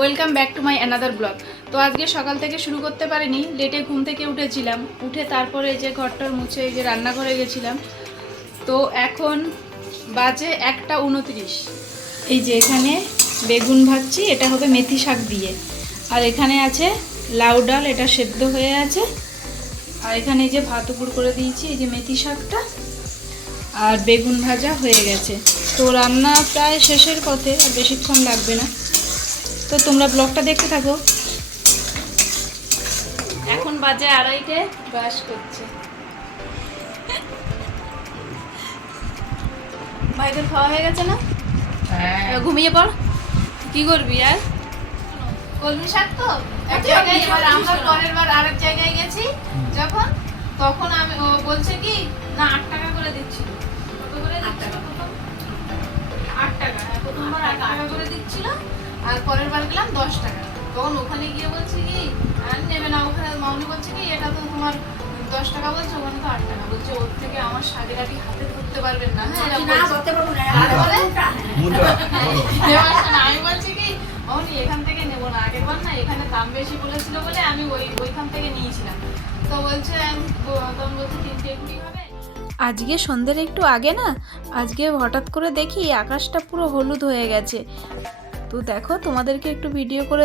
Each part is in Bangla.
Welcome back to my another blog. তো আজকে সকাল থেকে শুরু করতে পারিনি, লেটে ঘুম থেকে উঠেছিলাম, উঠে তারপরে এই যে ঘরটার মুছে এই যে রান্নাঘরে গেছিলাম। তো এখন বাজে 1:29। এই যে এখানে বেগুন ভাজছি, এটা হবে মেথি শাক দিয়ে। আর এখানে আছে লাউ ডাল, এটা সেদ্ধ হয়ে আছে। আর এখানে এই যে ভাত উপর করে দিয়েছি, এই যে মেথি শাকটা আর বেগুন ভাজা হয়ে গেছে। তো রান্না প্রায় শেষের পথে, আর বেশিক্ষণ লাগবে না। তো তোমরা ব্লগটা দেখতে থাকো। এখন বাজে 2:30, ব্রাশ করছে। ভাইদের খাওয়া হয়ে গেছে না? ঘুমিয়ে পড়, কি করবি আর? কলমি শাক তো এক জায়গায়, এবার আমরা পরের বার আরেক জায়গায় গেছি যখন, তখন আমি ও বলছে কি না 8 টাকা করে দিচ্ছিল। কত করে দিচ্ছিল? 8 টাকা। প্রথমবার 8 টাকা করে দিচ্ছিল, আর পরের বার গেলাম 10 টাকা। তখন ওখানে গিয়ে বলছি কি আর নেবে না, ওখানে মামনি বলছে কি এটা তো তোমার 10 টাকা বলছে, ওখানে তো 8 টাকা বলছে। ওর থেকে আমার শাকের আটি হাতে ধরতে পারবেন না। হ্যাঁ আমি বলছি কি মামনি এখান থেকে নেবো না, আগের বার না এখানে দাম বেশি বলেছিল বলে আমি ওইখান থেকে নিয়েছিলাম। তো বলছে তখন বলছে 320 হবে। আজকে সন্ধ্যের একটু আগে না, আজকে হঠাৎ করে দেখি আকাশটা পুরো হলুদ হয়ে গেছে। তো দেখো, তোমাদেরকে একটু ভিডিও করে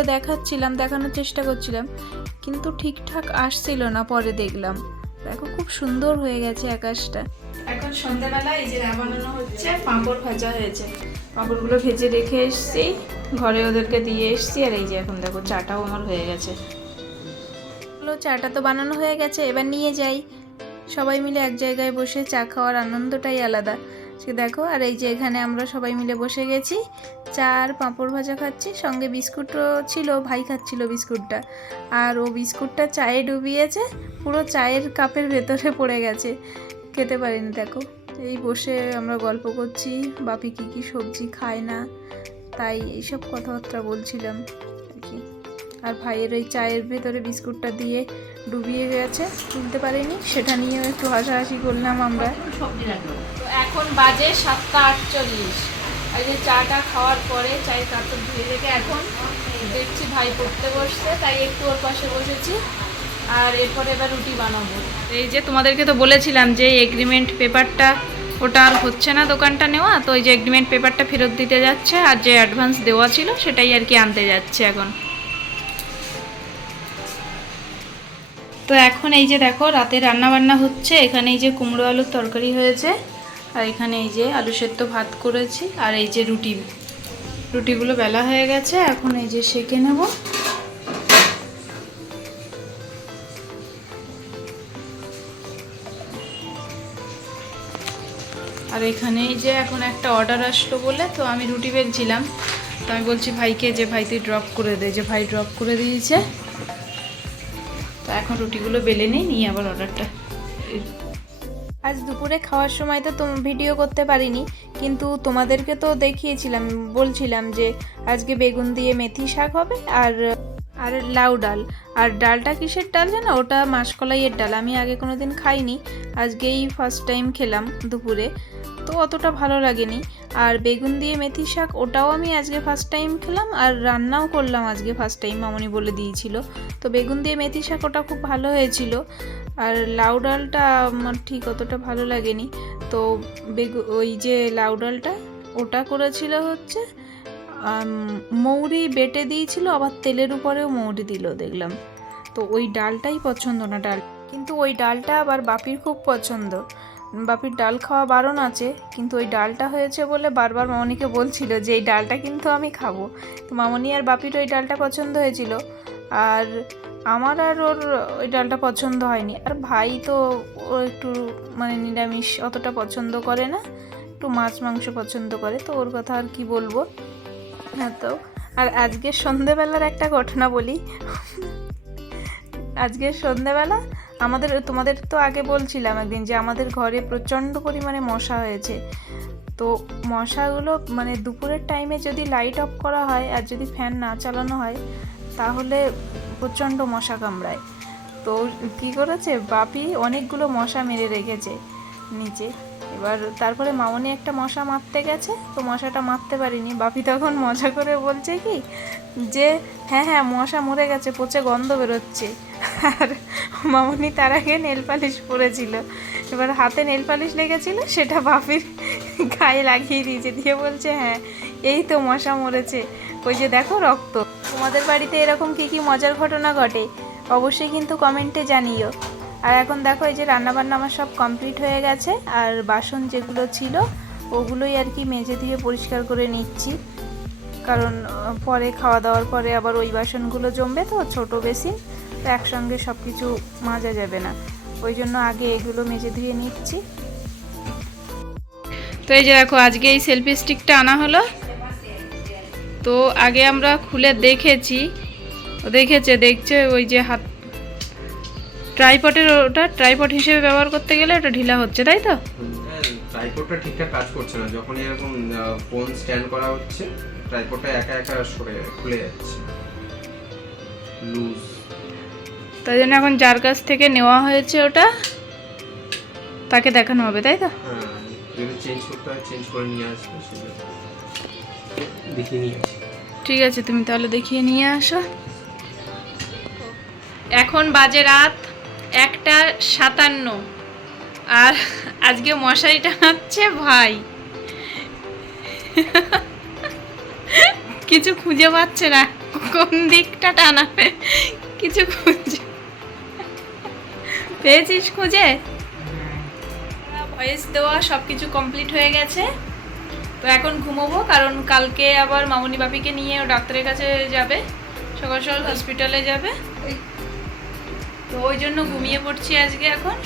দেখানোর চেষ্টা করছিলাম, কিন্তু ঠিকঠাক আসছিল না। পরে দেখলাম, দেখো খুব সুন্দর হয়ে গেছে আকাশটা। এখন সন্ধ্যাবেলা এই যে বানানো হচ্ছে, পাঁপড় ভাজা হয়েছে। পাঁপড়গুলো ভেজে রেখে এসছি, ঘরে ওদেরকে দিয়ে এসছি। আর এই যে এখন দেখো চাটাও আমার হয়ে গেছে। চাটা তো বানানো হয়ে গেছে, এবার নিয়ে যাই। সবাই মিলে এক জায়গায় বসে চা খাওয়ার আনন্দটাই আলাদা। সে দেখো, আর এই যে এখানে আমরা সবাই মিলে বসে গেছি, চা আর পাঁপড় ভাজা খাচ্ছি। সঙ্গে বিস্কুটও ছিল, ভাই খাচ্ছিল বিস্কুটটা। আর ও বিস্কুটটা চায়ে ডুবিয়েছে, পুরো চায়ের কাপের ভেতরে পড়ে গেছে, খেতে পারিনি। দেখো, এই বসে আমরা গল্প করছি, বাপি কী কী সবজি খায় না, তাই এইসব কথাবার্তা বলছিলাম আর কি। আর ভাইয়ের ওই চায়ের ভেতরে বিস্কুটটা দিয়ে ডুবিয়ে গেছে, তুলতে পারিনি, সেটা নিয়েও একটু হাসাহাসি করলাম আমরা। তো এখন বাজে 7:48। এই যে চাটা খাওয়ার পরে চায়ের কাপটা ধুয়ে রেখে এখন দেখছি ভাই পড়তে বসছে, তাই একটু ওর পাশে বসেছি। আর এরপরে এবার রুটি বানাবো। এই যে তোমাদেরকে তো বলেছিলাম যে এগ্রিমেন্ট পেপারটা, ওটা আর হচ্ছে না দোকানটা নেওয়া, তো ওই যে এগ্রিমেন্ট পেপারটা ফেরত দিতে যাচ্ছে, আর যে অ্যাডভান্স দেওয়া ছিল সেটাই আর কি আনতে যাচ্ছে এখন। তো এখন এই যে দেখো রাতে রান্না বান্না হচ্ছে। এখানে এই যে কুমড়ো আলুর তরকারি হয়েছে, আর এখানে এই যে আলু সেদ্ধ ভাত করেছি। আর এই যে রুটিগুলো বেলা হয়ে গেছে, এখন এই যে সেঁকে নেব। আর এখানে এই যে এখন একটা অর্ডার আসলো বলে, তো আমি রুটি বেলছিলাম, তো আমি বলছি ভাইকে যে ভাই তুই ড্রপ করে দে, যে ভাই ড্রপ করে দিয়েছে। তো এখন রুটিগুলো বেলে নিয়ে আবার অর্ডারটা। আজ দুপুরে খাওয়ার সময় তো ভিডিও করতে পারিনি, কিন্তু তোমাদেরকে তো দেখিয়েছিলাম, বলছিলাম যে আজকে বেগুন দিয়ে মেথি শাক হবে আর লাউ ডাল। আর ডালটা কিসের ডাল জানো? ওটা মাসকলাইয়ের ডাল। আমি আগে কোনো দিন খাইনি, আজকেই ফার্স্ট টাইম খেলাম দুপুরে, তো অতটা ভালো লাগেনি। আর বেগুন দিয়ে মেথি শাক, ওটাও আমি আজকে ফার্স্ট টাইম খেলাম, আর রান্নাও করলাম আজকে ফার্স্ট টাইম, মামনি বলে দিয়েছিল। তো বেগুন দিয়ে মেথি শাক ওটা খুব ভালো হয়েছিল। আর লাউ ডালটা আমার ঠিক অতটা ভালো লাগেনি। তো ওই যে লাউ ডালটা ওটা করেছিল হচ্ছে মৌরি বেটে দিয়েছিল, আবার তেলের উপরেও মৌরি দিল দেখলাম। তো ওই ডালটাই পছন্দ না ডাল, কিন্তু ওই ডালটা আবার বাপির খুব পছন্দ। বাপির ডাল খাওয়া বারণ আছে, কিন্তু ওই ডালটা হয়েছে বলে বারবার মামনিকে বলছিল যে এই ডালটা কিন্তু আমি খাবো। তো মামনি আর বাপির ওই ডালটা পছন্দ হয়েছিল, আর আমার আর ওর ওই ডালটা পছন্দ হয়নি। আর ভাই তো ও একটু মানে নিরামিষ অতটা পছন্দ করে না, একটু মাছ মাংস পছন্দ করে, তো ওর কথা আর কি বলবো। হ্যাঁ, তো আর আজকের সন্ধেবেলার একটা ঘটনা বলি। আজকের সন্ধেবেলা তোমাদের তো আগে বলছিলাম একদিন যে আমাদের ঘরে প্রচণ্ড পরিমাণে মশা হয়েছে। তো মশাগুলো মানে দুপুরের টাইমে যদি লাইট অফ করা হয় আর যদি ফ্যান না চালানো হয়, তাহলে প্রচণ্ড মশা কামড়ায়। তো কী করেছে বাপি, অনেকগুলো মশা মেরে রেখেছে নিচে। এবার তারপরে মামনি একটা মশা মারতে গেছে, তো মশাটা মারতে পারিনি। বাপি তখন মজা করে বলছে কি যে হ্যাঁ হ্যাঁ মশা মরে গেছে, পচে গন্ধ বেরোচ্ছে। আর মামনি তার আগে নেল পালিশ পরেছিল, এবার হাতে নেল পালিশ লেগেছিল, সেটা বাপির গায়ে লাগিয়ে দিয়েছে, দিয়ে বলছে হ্যাঁ এই তো মশা মরেছে, ওই যে দেখো রক্ত। তোমাদের বাড়িতে এরকম কি কি মজার ঘটনা ঘটে অবশ্যই কিন্তু কমেন্টে জানিও। আর এখন দেখো এই যে রান্নাবান্না আমার সব কমপ্লিট হয়ে গেছে, আর বাসন যেগুলো ছিল ওগুলোই আর কি মেজে দিয়ে পরিষ্কার করে নিচ্ছি, কারণ পরে খাওয়া দাওয়ার পরে আবার ওই বাসনগুলো জমবে, তো ছোট বেসিন, তো একসঙ্গে সব কিছু মাজা যাবে না, ওই জন্য আগে এগুলো মেজে ধুয়ে নিচ্ছি। তো এই যে দেখো আজকে এই সেলফি স্টিকটা আনা হলো, তো আগে আমরা খুলে দেখেছি, দেখছে ওই যে হাত ট্রাইপডের, ওটা ট্রাইপড হিসেবে ব্যবহার করতে গেলে ওটা ঢিলা হচ্ছে, তাই তো? ট্রাইপডটা ঠিকঠাক কাজ করছে না, যখন এরকম ফোন স্ট্যান্ড করা হচ্ছে ট্রাইপডটা একা একা সরে খুলে যাচ্ছে, লুজ। তাই জন্য এখন যার কাছ থেকে নেওয়া হয়েছে ওটা তাকে দেখানো হবে, তাই তো? হ্যাঁ, যদি চেঞ্জ করতে হয় চেঞ্জ করে নিয়ে আসবে, সেটা দেখিয়ে নিয়ে আসি। ঠিক আছে, তুমি তাহলে দেখিয়ে নিয়ে আসো। এখন বাজে রাত 1:57, আর আজকে মশারি টাঙাচ্ছে ভাই, কিছু খুঁজে পাচ্ছে না কোন দিকটা টানাবে, কিছু খুঁজে পেয়েছিস? খুঁজে ভয়েস দেওয়া সব কিছু কমপ্লিট হয়ে গেছে, তো এখন ঘুমোবো, কারণ কালকে আবার মামনি বাপিকে নিয়ে ও ডাক্তারের কাছে যাবে, সকাল সকাল হসপিটালে যাবে, তো ওই জন্য ঘুমিয়ে পড়ছি আজকে এখন।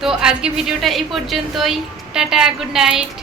তো আজকে ভিডিওটা এই পর্যন্তই, টাটা, গুড নাইট।